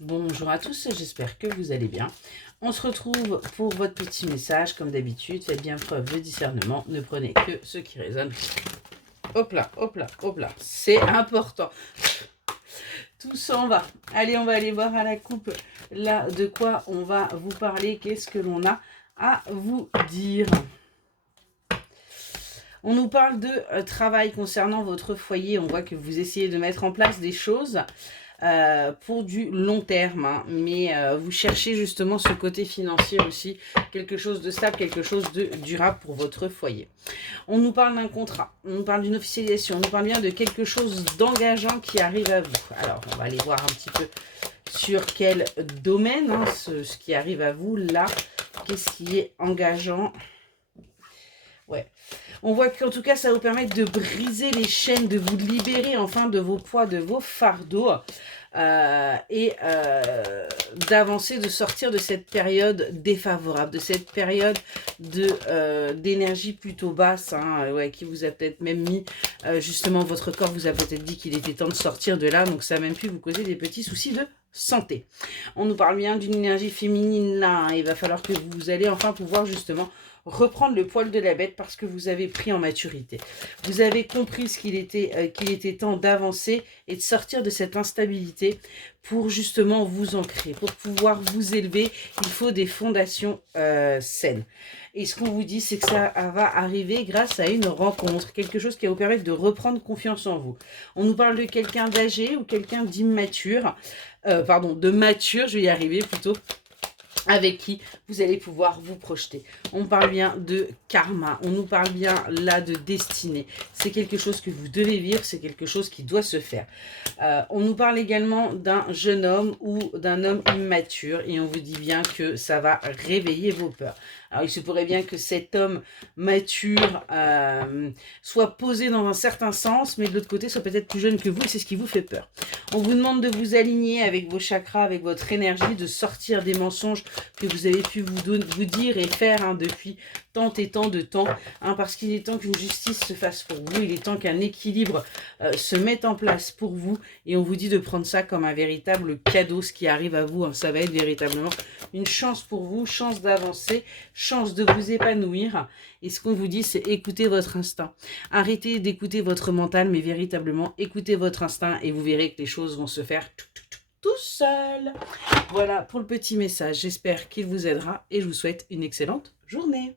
Bonjour à tous, j'espère que vous allez bien. On se retrouve pour votre petit message, comme d'habitude. Faites bien preuve de discernement, ne prenez que ce qui résonne. Hop là, hop là, hop là, c'est important. Tout s'en va. Allez, on va aller voir à la coupe, là, de quoi on va vous parler, qu'est-ce que l'on a à vous dire. On nous parle de travail concernant votre foyer. On voit que vous essayez de mettre en place des choses pour du long terme, hein, mais vous cherchez justement ce côté financier aussi, quelque chose de stable, quelque chose de durable pour votre foyer. On nous parle d'un contrat, on nous parle d'une officialisation, on nous parle bien de quelque chose d'engageant qui arrive à vous. Alors, on va aller voir un petit peu sur quel domaine, hein, ce qui arrive à vous là. Qu'est-ce qui est engageant? Ouais. On voit qu'en tout cas, ça va vous permettre de briser les chaînes, de vous libérer enfin de vos poids, de vos fardeaux et d'avancer, de sortir de cette période défavorable, de cette période d'énergie plutôt basse, hein, ouais, qui vous a peut-être même mis, justement, votre corps vous a peut-être dit qu'il était temps de sortir de là, donc ça a même pu vous causer des petits soucis de santé. On nous parle bien d'une énergie féminine là, hein, il va falloir que vous allez enfin pouvoir justement reprendre le poil de la bête parce que vous avez pris en maturité. Vous avez compris qu'il était temps d'avancer et de sortir de cette instabilité pour justement vous ancrer. Pour pouvoir vous élever, il faut des fondations saines. Et ce qu'on vous dit, c'est que ça va arriver grâce à une rencontre, quelque chose qui va vous permettre de reprendre confiance en vous. On nous parle de quelqu'un d'âgé ou quelqu'un d'immature, de mature, je vais y arriver plutôt, avec qui vous allez pouvoir vous projeter. On parle bien de karma, on nous parle bien là de destinée. C'est quelque chose que vous devez vivre, c'est quelque chose qui doit se faire. On nous parle également d'un jeune homme ou d'un homme immature et on vous dit bien que ça va réveiller vos peurs. Alors il se pourrait bien que cet homme mature soit posé dans un certain sens, mais de l'autre côté soit peut-être plus jeune que vous et c'est ce qui vous fait peur. On vous demande de vous aligner avec vos chakras, avec votre énergie, de sortir des mensonges que vous avez pu vous dire et faire, hein, depuis tant et tant de temps, hein, parce qu'il est temps qu'une justice se fasse pour vous, il est temps qu'un équilibre se mette en place pour vous, et on vous dit de prendre ça comme un véritable cadeau, ce qui arrive à vous, hein, ça va être véritablement une chance pour vous, chance d'avancer, chance de vous épanouir, et ce qu'on vous dit, c'est écoutez votre instinct. Arrêtez d'écouter votre mental, mais véritablement écoutez votre instinct, et vous verrez que les choses vont se faire tout seul. Voilà pour le petit message, j'espère qu'il vous aidera et je vous souhaite une excellente journée.